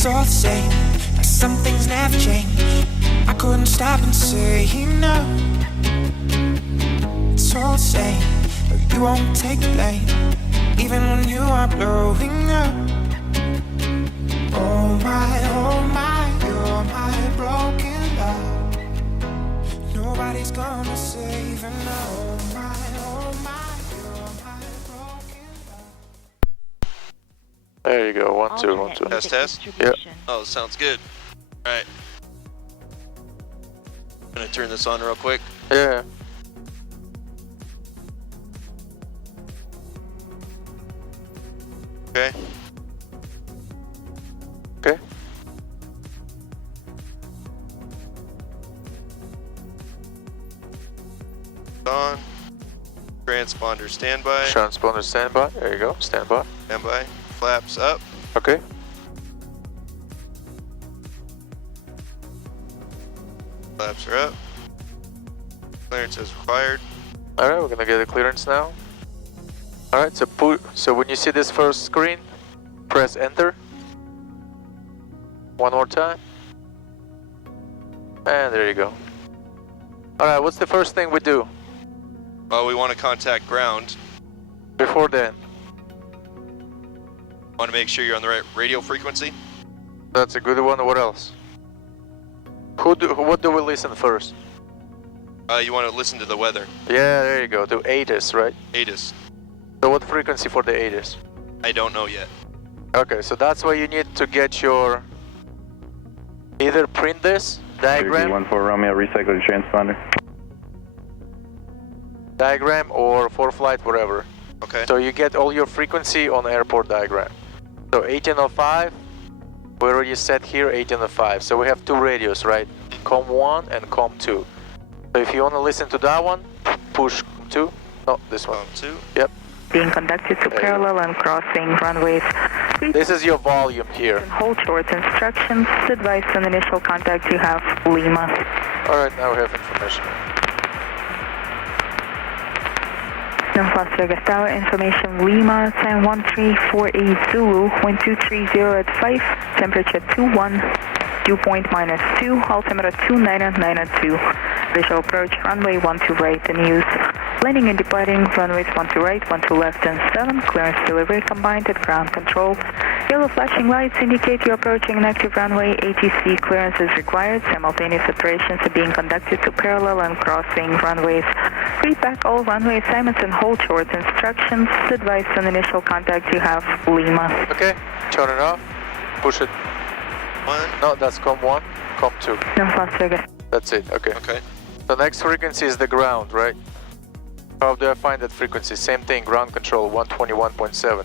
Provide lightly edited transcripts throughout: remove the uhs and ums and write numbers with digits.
it's all the same, like some things never change. I couldn't stop and say no. It's all the same, but you won't take the blame, even when you are blowing up. Oh my, you're my broken love. Nobody's gonna save her now. Oh my, you're my broken love. There you go, 1, 2, 1, 2. Test. Yep. Oh, sounds good. Alright. I'm gonna turn this on real quick. Yeah. Okay. Okay. On. Transponder standby. Transponder standby. There you go. Standby. Standby. Flaps up. Okay. Flaps are up. Clearance is required. Alright, we're gonna get a clearance now. Alright, so when you see this first screen, press enter. One more time. And there you go. Alright, what's the first thing we do? Well, we want to contact ground. Before then? Want to make sure you're on the right radio frequency. That's a good one. What else? What do we listen first? You want to listen to the weather. Yeah, there you go. To ATIS, right? ATIS. So what frequency for the ATIS? I don't know yet. Okay, so that's why you need to get your... Either print this diagram... 14 Romeo, recycle the transponder. Diagram or for flight, whatever. Okay. So you get all your frequency on airport diagram. So 1805, we already set here 1805. So we have two radios, right? COM1 and COM2. So if you want to listen to that one, push COM2. No, this one. COM2. Yep. Being conducted to parallel and crossing runways. This is your volume here. Hold short instructions. Advise on initial contact you have Lima. Alright, now we have information. North Las Vegas Tower, information Lima, time 1348 Zulu, wind 230 at 5, temperature 21, dew point -2, altimeter 2992. Visual approach, runway 12 right and use. Landing and departing, runways 12 right, 12 left and 7, clearance delivery combined at ground control. Yellow flashing lights indicate you're approaching an active runway. ATC clearance is required. Simultaneous operations are being conducted to parallel and crossing runways. Read back all runway assignments and hold short instructions. Advise on initial contact you have Lima. Okay, turn it off. Push it. 1. No, that's COM1, COM2. North Las Vegas. That's it, okay. Okay. The next frequency is the ground, right? How do I find that frequency? Same thing, ground control, 121.7.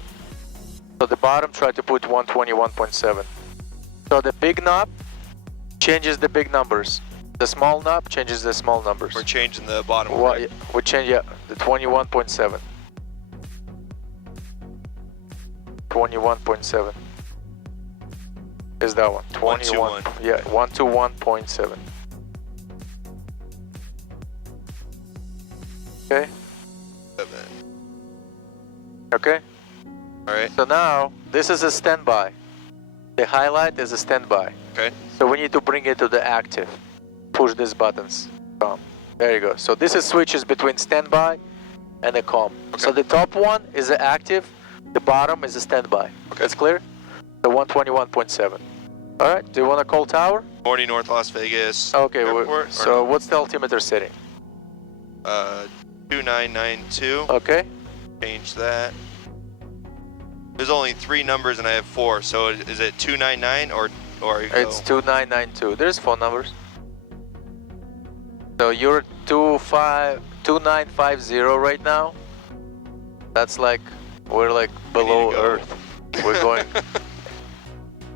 So the bottom, try to put 121.7. So the big knob changes the big numbers. The small knob changes the small numbers. We're changing the bottom. What, we change, yeah, the 21.7. 21.7 is that one. 21. 121. Yeah, 121.7. Okay. 7. Okay. Alright. So now this is a standby. The highlight is a standby. Okay. So we need to bring it to the active. Push these buttons. COM. There you go. So this is switches between standby and the COM. Okay. So the top one is the active, the bottom is a standby. Okay. That's clear? The 121.7. Alright, do you want to call tower? Morning, North Las Vegas. Okay, Airport, so what's the altimeter setting? 2992. Okay. Change that. There's only 3 numbers and I have 4, so is it 299 or It's 2992. There's 4 numbers. So you're 2950 right now. That's like, we're like below Earth. We're going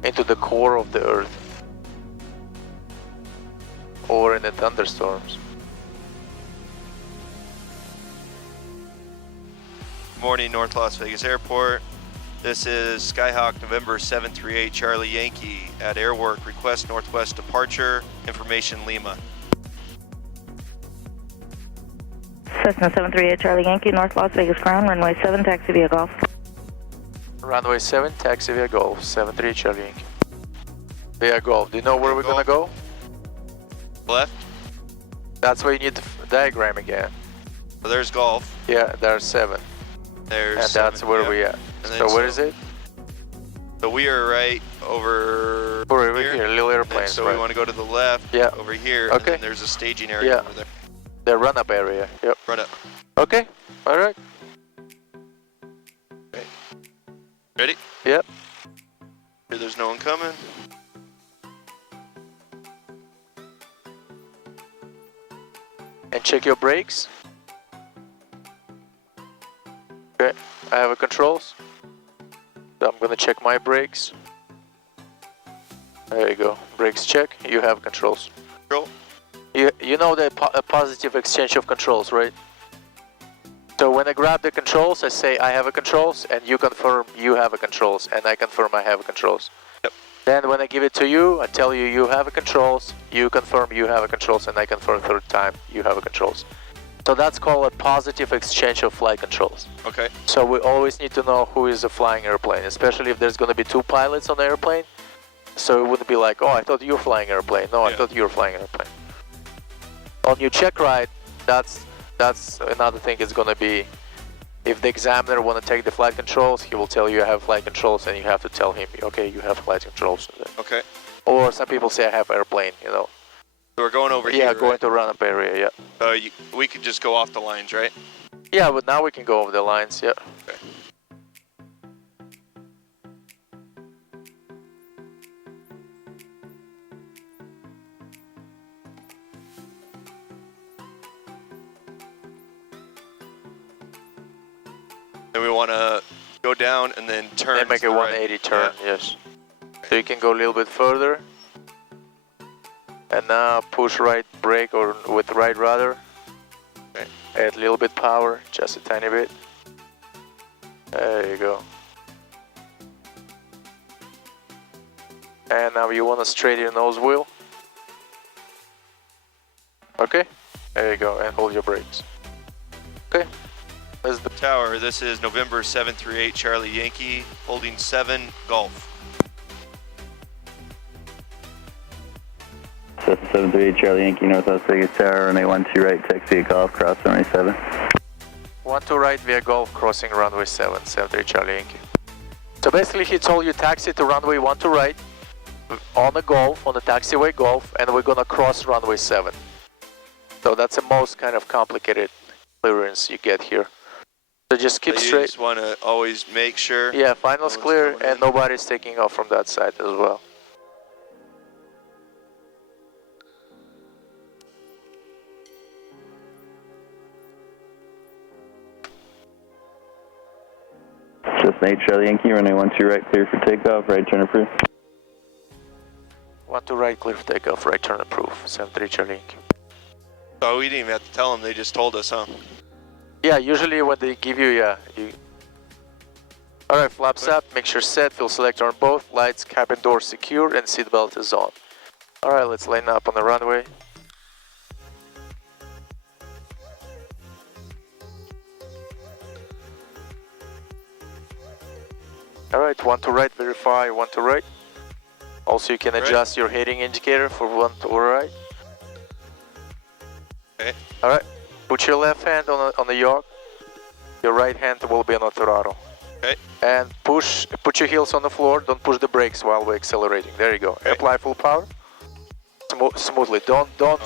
into the core of the Earth. Or in the thunderstorms. Morning, North Las Vegas Airport. This is Skyhawk November 738 Charlie Yankee at Airwork. Request Northwest departure. Information Lima. Cessna 738 Charlie Yankee, North Las Vegas ground, runway 7, taxi via Golf. Runway 7, taxi via Golf, 73 Charlie Yankee. via Golf. Do you know where we're gonna go? Left. That's why you need the diagram again. So there's Golf. Yeah, there's 7. There's And that's 7, where yeah. we at. And then So where is it? So we are right over Over here, little And airplanes, so right? we want to go to the left. Yeah. Over here. Okay. And then there's a staging area Yeah. over there. The run-up area, yep. Run up. Okay, alright. Ready? Yep. Here, there's no one coming. And check your brakes. Okay, I have a controls. So I'm gonna check my brakes. There you go, brakes check, you have controls. Control. You know the a positive exchange of controls, right? So when I grab the controls, I say I have a controls, and you confirm you have a controls, and I confirm I have a controls. Yep. Then when I give it to you, I tell you you have a controls, you confirm you have a controls, and I confirm third time you have a controls. So that's called a positive exchange of flight controls. Okay. So we always need to know who is a flying airplane, especially if there's going to be 2 pilots on the airplane. So it wouldn't be like, oh, I thought you were flying airplane. No, I Yeah. thought you were flying airplane. On your check ride, that's another thing is going to be, if the examiner want to take the flight controls, he will tell you I have flight controls, and you have to tell him, okay, you have flight controls. Okay. Or some people say I have airplane, you know. So we're going over here. Yeah, going right? to run-up area, yeah. We could just go off the lines, right? Yeah, but now we can go over the lines, yeah. Okay. And we want to go down and then turn. And make to a the right. 180 turn, Yeah. yes. So you can go a little bit further. And now push right brake or with right rudder. Okay. Add a little bit power, just a tiny bit. There you go. And now you want to straighten your nose wheel. Okay, there you go, and hold your brakes. Okay, that's the Tower, this is November 738 Charlie Yankee, holding 7 Golf. Cessna 738 Charlie Yankee, North Las Vegas Tower, runway 12 right, taxi at Golf, cross runway 7. 1-2 right via Golf, crossing runway 7, 73 Charlie Yankee. So basically he told you taxi to runway 1-2 right, on the Golf, on the taxiway Golf, and we're gonna cross runway 7. So that's the most kind of complicated clearance you get here. So just keep So you straight. just want to always make sure. Yeah, final's no one's clear coming and in. nobody's taking off from that side as well. Cessna 8 Charlie Yankee, runway 12 right, clear for takeoff, right turn approved. 1-2 right, clear for takeoff, right turn approved, 73 Charlie Yankee. So we didn't even have to tell them, they just told us, huh? Yeah, usually when they give you, yeah. Alright, flaps up, make sure set, fuel selector on both, lights, cabin door secure, and seatbelt is on. Alright, let's line up on the runway. Alright, 1-2 right, verify, 1-2 right. Also, you can Right. adjust your heading indicator for 1-2 right. Okay. Alright, put your left hand on the yoke. Your right hand will be on the throttle. Okay. And put your heels on the floor, don't push the brakes while we're accelerating. There you go. Okay. Apply full power. Smoothly, don't no.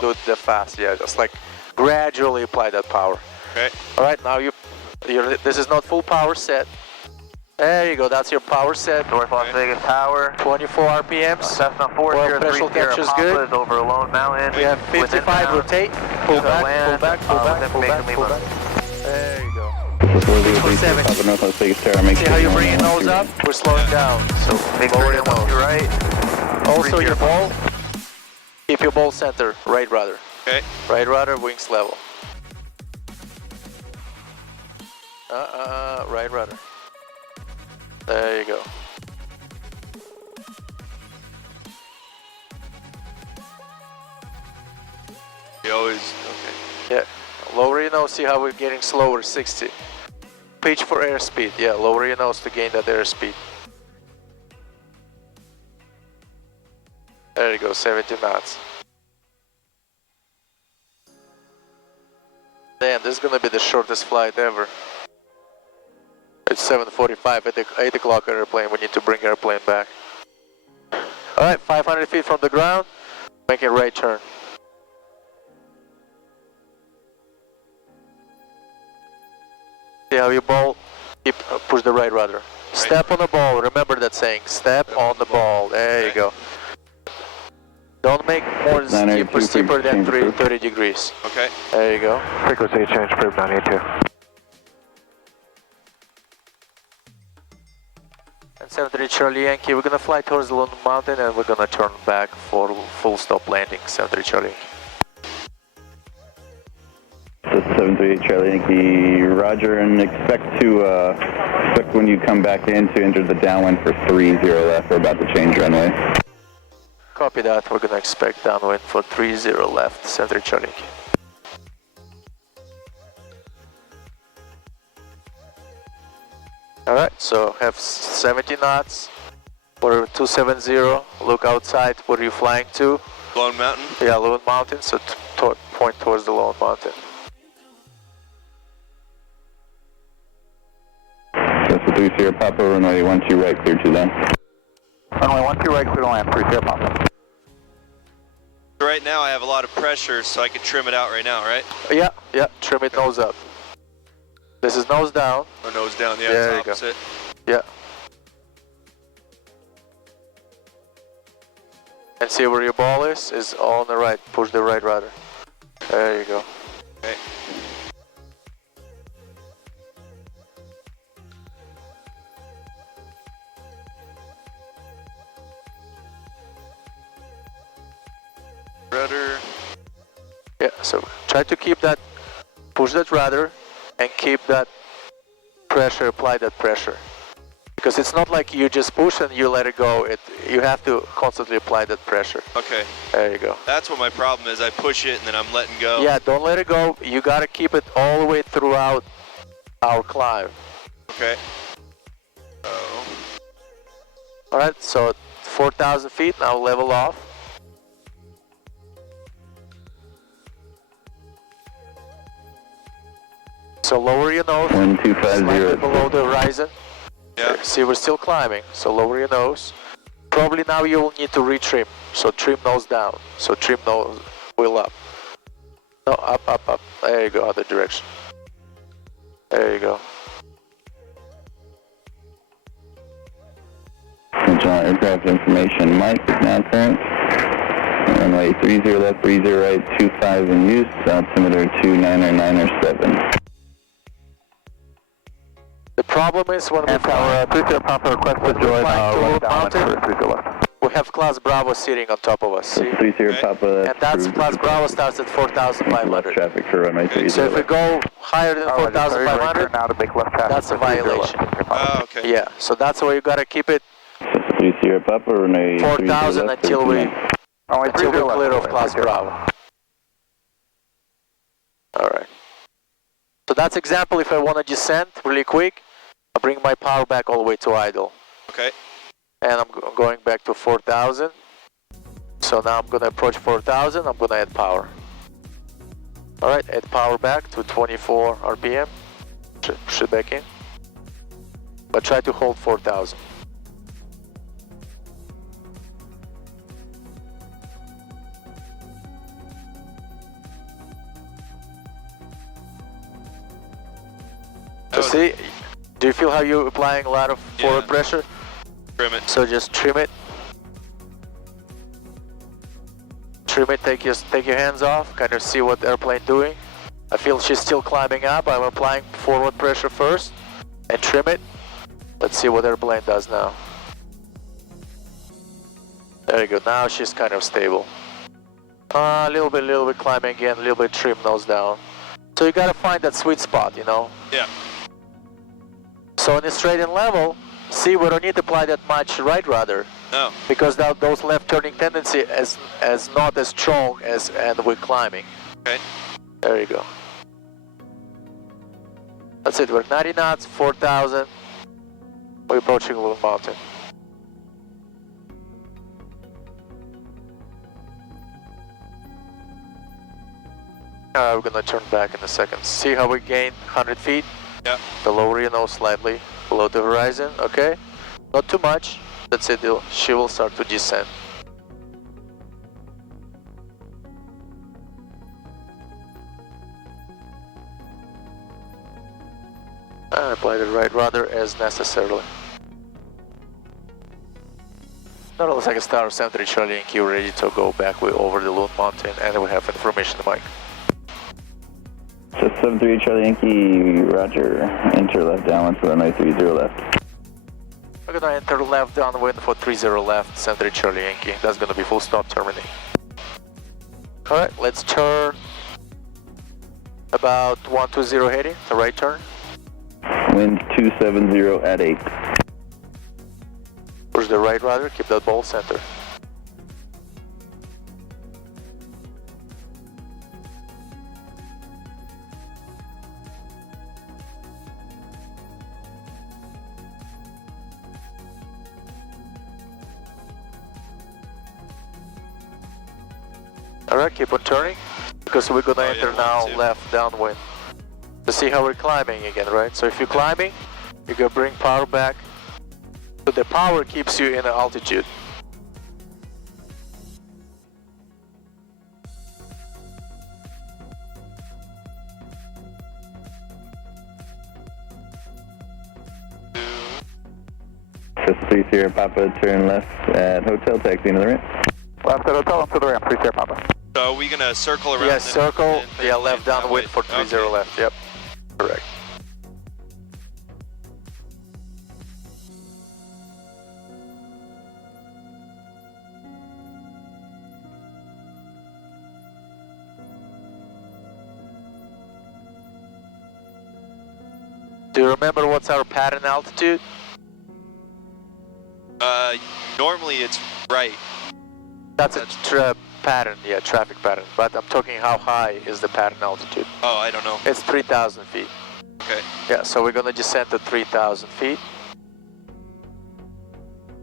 do it that fast, yeah, just like gradually apply that power. Okay. Alright, now this is not full power set. There you go, that's your power set. North Las Okay. Vegas Tower. 24 RPMs. Cessna Oil pressure 4030 temperature's good. Papa is over Lone Mountain. We have 55, Within rotate, pull So back, land, pull back, pull back, within pull back, Bacon pull Lima. back. There you go. Cessna 7. Papa North Las Vegas Tower, make See sure how you no bring your one nose up? We're slowing down, so Make lower sure your you're nose. to right. Also Reach your your ball, keep your ball center, right rudder. Okay. Right rudder, wings level. Right rudder. There you go. You always, okay. Yeah, lower your nose, see how we're getting slower, 60. Pitch for airspeed, yeah, lower your nose to gain that airspeed. There you go, 70 knots. Damn, this is gonna be the shortest flight ever. It's 7:45 at the 8 o'clock airplane. We need to bring airplane back. Alright, 500 feet from the ground, make a right turn. See how you ball? Keep, push the right rudder. Step on the ball, remember that saying, step on the ball, there you go. Don't make more steeper than 30 degrees. Okay. There you go. Frequency change, proof 982. And 73 Charlie Yankee, we're gonna fly towards the Lone Mountain and we're gonna turn back for full stop landing, 73 Charlie Yankee. So 738 Charlie Yankee, roger, and expect when you come back in to enter the downwind for 30 left. We're about to change runway. Copy that, we're gonna expect downwind for 30 left, 73 Charlie Yankee. Alright, so have 70 knots, we're 270, look outside, what are you flying to? Lone Mountain. Yeah, Lone Mountain, so point towards the Lone Mountain. That's the 30 Papa, runway 12 right, clear to land. Runway 12 right, clear to land, 30 Papa. Right now I have a lot of pressure, so I can trim it out right now, right? Yeah, trim it nose up. This is nose down. Or nose down, yeah, There it's you opposite. Yeah. And see where your ball is all on the right. Push the right rudder. There you go. Okay. Rudder. Yeah, so try to keep that, push that rudder and keep that pressure, apply that pressure. Because it's not like you just push and you let it go, you have to constantly apply that pressure. Okay. There you go. That's what my problem is. I push it and then I'm letting go. Yeah, don't let it go. You gotta keep it all the way throughout our climb. Okay. Oh. Alright, so 4,000 feet, now level off. So lower your nose, 1250. slightly below the horizon. Yeah. See, we're still climbing, so lower your nose. Probably now you will need to retrim, so trim nose down. So trim nose, wheel up. No, up. There you go, other direction. There you go. Central aircraft information, Mike is now current. Runway 30 left, 30 right, 25 in use, altimeter 2997. The problem is when we fly, 30 Papa request to join left mountain mountain. for 30 left. we have Class Bravo sitting on top of us, see? 30 Papa, And that's Class Bravo starts at left 4,500. traffic for runway 30 So if we go higher than 4,500, now to make left traffic that's a for 30 violation. left. Oh, okay. Yeah, so that's why you gotta keep it 30 Papa, runway 4,000 until we Runway 30 clear left. of Class Bravo. Alright. So that's example if I want to descend really quick, I bring my power back all the way to idle. Okay. And I'm going back to 4,000. So now I'm gonna approach 4,000, I'm gonna add power. Alright, add power back to 24 RPM. Push it back in. But try to hold 4,000. So see, do you feel how you're applying a lot of forward pressure? Trim it. So just trim it. Trim it, take your hands off, kind of see what the airplane doing. I feel she's still climbing up. I'm applying forward pressure first and trim it. Let's see what airplane does now. There you go, now she's kind of stable. A little bit climbing again, a little bit trim nose down. So you gotta find that sweet spot, you know? Yeah. So in a straight and level, see, we don't need to apply that much right rudder. No. Because those left turning tendency is not as strong as and we're climbing. Okay. There you go. That's it, we're 90 knots, 4,000. We're approaching Lone Mountain. We're gonna turn back in a second. See how we gained 100 feet? Yeah. The lower your nose slightly below the horizon, okay? Not too much. That's it, she will start to descend. And apply the right rudder as necessarily. Northwest Second Tower, 73 Charlie Yankee, ready to go back. We're over the Loon Mountain and we have information to Mike. So 73 Charlie Yankee, roger. Enter left downwind for runway 30 left. We're gonna enter left downwind for 30 left, 73 Charlie Yankee. That's gonna be full stop terminating. Alright, let's turn about 120 heading, the right turn. Wind 270 at 8. Push the right rudder, keep that ball center. Alright, keep on turning, because we're gonna enter now left downwind. To see how we're climbing again, right? So if you're climbing, you're gonna bring power back. So the power keeps you in altitude. Just 3 Sierra Papa, turn left at Hotel, taxi into the ramp. Left at hotel, to the ramp, 3 Sierra Papa. So are we gonna circle around? Yeah, and circle, then yeah, left that downwind way? for 30 Okay. left, yep, correct. Do you remember what's our pattern altitude? Normally it's right. That's a pattern, yeah, traffic pattern. But I'm talking how high is the pattern altitude. Oh, I don't know. It's 3,000 feet. Okay. Yeah, so we're gonna descend to 3,000 feet.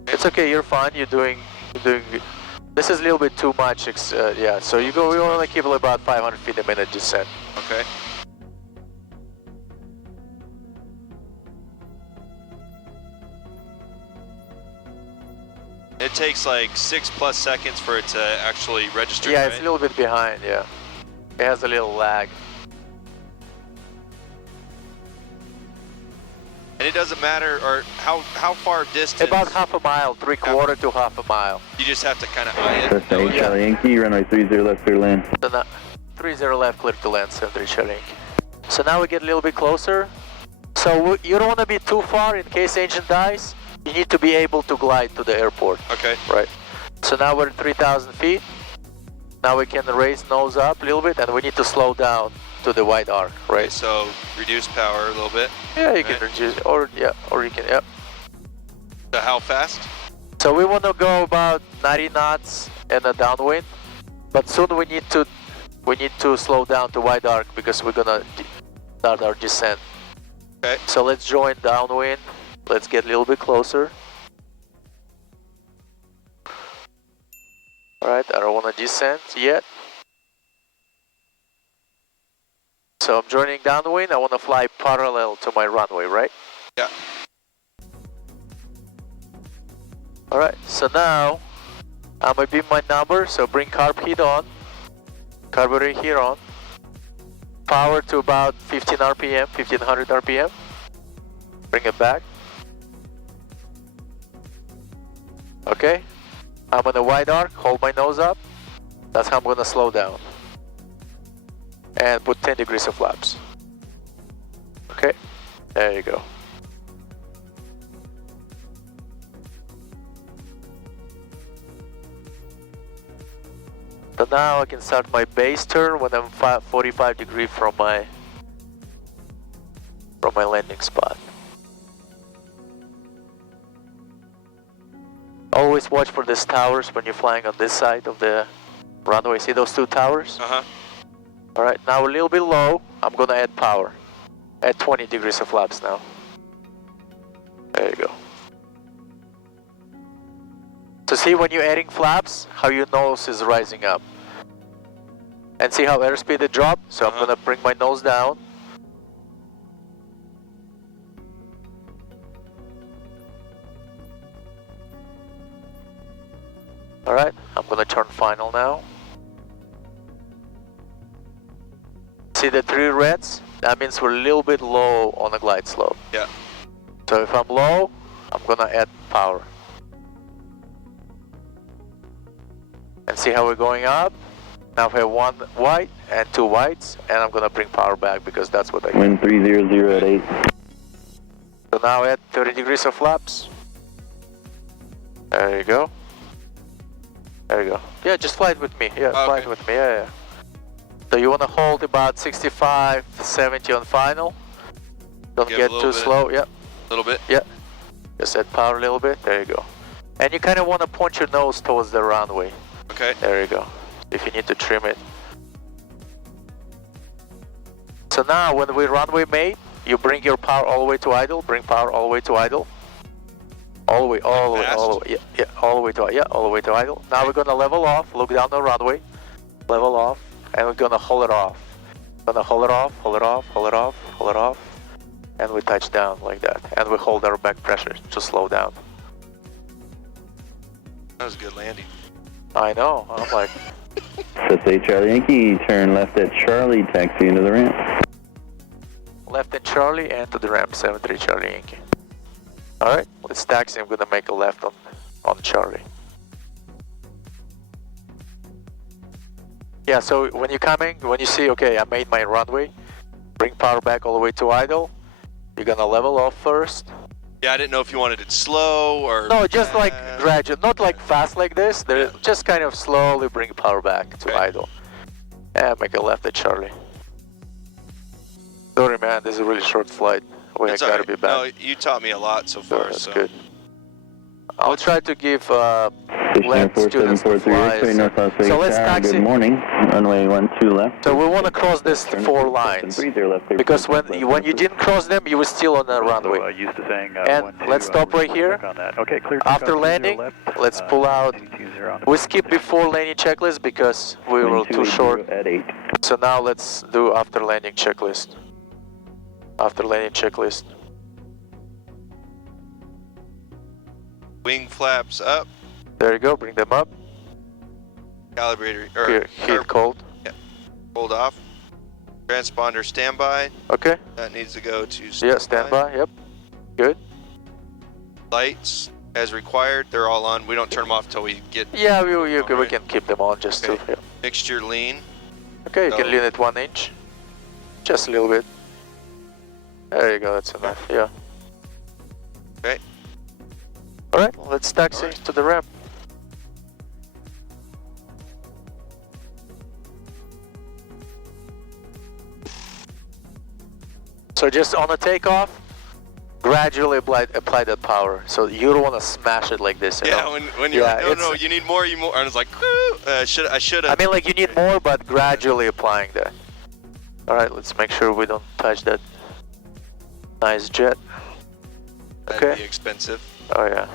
It's okay, you're fine, you're doing good. This is a little bit too much, yeah, so we want to keep it about 500 feet a minute descent. Okay. It takes like 6+ seconds for it to actually register. Yeah, right? it's a little bit behind, yeah. It has a little lag. And it doesn't matter, or how far distance. About half a mile, 3/4 to half a mile. You just have to kind of eye it. Just know 8 it. Charlie Yankee, runway 30 left, clear land. So now, 30 left, clear to land, 73 Charlie Yankee. So now we get a little bit closer. So you don't want to be too far in case engine dies. You need to be able to glide to the airport. Okay. Right. So now we're at 3,000 feet. Now we can raise nose up a little bit, and we need to slow down to the wide arc, Okay, right? so reduce power a little bit. Yeah, you can Right. reduce, or you can, yeah. So how fast? So we want to go about 90 knots in a downwind, but soon we need to slow down to wide arc because we're gonna start our descent. Okay. So let's join downwind. Let's get a little bit closer. All right, I don't want to descend yet. So I'm joining downwind. I want to fly parallel to my runway, right? Yeah. All right, so now I'm gonna beam my number. So bring carb heat on, carburetor here on. Power to about 15 RPM, 1500 RPM. Bring it back. Okay, I'm on a wide arc, hold my nose up. That's how I'm gonna slow down. And put 10 degrees of flaps. Okay, there you go. So now I can start my base turn when I'm 45 degrees from my landing spot. Always watch for these towers when you're flying on this side of the runway. See those two towers? Uh-huh. All right, now a little bit low. I'm gonna add power. Add 20 degrees of flaps now. There you go. So see when you're adding flaps, how your nose is rising up. And see how airspeed it dropped? So I'm Uh-huh. gonna bring my nose down. Alright, I'm gonna turn final now. See the 3 reds? That means we're a little bit low on the glide slope. Yeah. So if I'm low, I'm gonna add power. And see how we're going up? Now we have 1 white and 2 whites, and I'm gonna bring power back because that's what I do. Wind 300 at 8. So now add 30 degrees of flaps. There you go. There you go. Yeah, just fly it with me. Yeah, fly it Okay. with me. Yeah, yeah. So you wanna hold about 65, 70 on final. Don't Give a get little too bit. slow. Yeah. A little bit. Yeah. Just add power a little bit. There you go. And you kind of want to point your nose towards the runway. Okay. There you go. If you need to trim it. So now when we runway mate, you bring your power all the way to idle. Bring power all the way to idle. All the way, all the way, all the way. Yeah, all the way to all the way to idle. Now we're gonna level off. Look down the runway. Level off, and we're gonna hold it off. Gonna hold it off, hold it off, hold it off, hold it off. And we touch down like that. And we hold our back pressure to slow down. That was a good landing. I know, I'm like, SA Charlie Yankee, turn left at Charlie, taxi into the ramp. left in Charlie and to the ramp, 73 Charlie Yankee. Alright, let's taxi. I'm gonna make a left on Charlie. Yeah, so when you're coming, when you see, okay, I made my runway, bring power back all the way to idle. You're gonna level off first. Yeah, I didn't know if you wanted it slow or... No, just like fast. gradual, not like fast like this. They're just kind of slowly bring power back to Okay. idle. And make a left at Charlie. Sorry man, this is a really short flight. We It's gotta alright. be back. No, you taught me a lot so So far, that's so... good. I'll try to give Station left students to 4743, fly. X-ray North Las Vegas So let's Tower, taxi. good morning. Runway 12 left. So we want to cross these Turn 4 left, lines. 30 left, clear Because for when you didn't cross them, you were still on the runway. Used to saying, And 1, 2, let's stop right here. work on that. Okay, clear. After landing, let's pull out. We skip before landing checklist because we were too short. At 8. So now let's do after landing checklist. After landing checklist. Wing flaps up, There you go, bring them up. calibrator, Here, or heat cold. hold off. Transponder standby, Okay, that needs to go to yeah, standby, yep. Good. Lights, as required, they're all on. We don't turn them off until we get Yeah, we Alright. can keep them on just Okay. to. Yeah. mixture lean. Okay, you can So- lean it 1 inch. Just a little bit. There you go, that's enough, yeah. Okay. Alright, let's taxi Alright. to the ramp. So just on the takeoff, gradually apply that power. So you don't want to smash it like this, you Yeah, know? when you're Yeah, like, no, it's- no, you need more, and I was like, I should I have. mean, like you need more, but gradually applying that. Alright, let's make sure we don't touch that nice jet. That'd okay. be expensive. Oh yeah.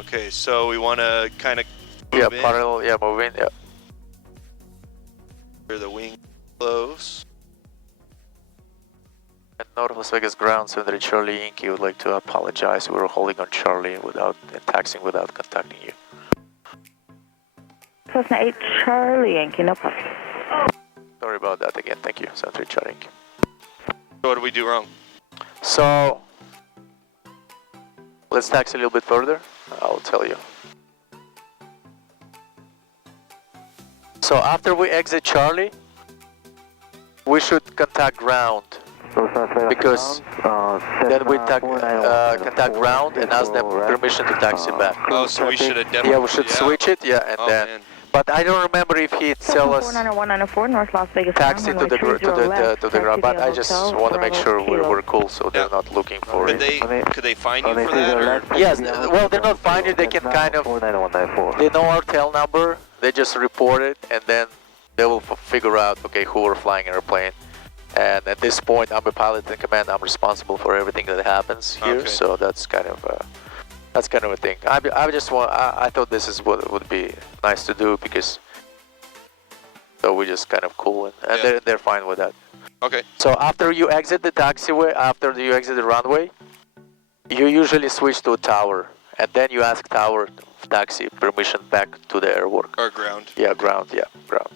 Okay, so we want to kind of Yeah, move in parallel, yeah, move in, yeah. for the wing close. At North Las Vegas ground, 73 Charlie Yankee would like to apologize. We were holding on Charlie without and taxiing without contacting you. Cessna 8 Charlie Yankee, no problem. Sorry about that again. Thank you, 73 Charlie Yankee. So what did we do wrong? So let's taxi a little bit further. I'll tell you. So after we exit Charlie, we should contact ground. Because then we contact ground and ask them permission to taxi back. Oh, so we should have definitely. Yeah, we should switch it. Yeah, and Oh, then. man. But I don't remember if he'd tell us 49194 North Las Vegas. taxi to the ground. But I just want to make sure we're cool, so they're Yeah. not looking for Could it. they fine you for that? Or? Yes, well, they're not finding. They can kind of. They know our tail number. They just report it, and then they will figure out, okay, who we're flying an airplane. And at this point, I'm a pilot in command. I'm responsible for everything that happens here. Okay. So that's kind of a thing. I just want. I thought this is what would be nice to do because So we just kind of cool and Yeah. they're fine with that. Okay. So after you exit the taxiway, after you exit the runway, you usually switch to a tower, and then you ask tower taxi permission back to the airwork. Or ground. Yeah, ground. Yeah, ground.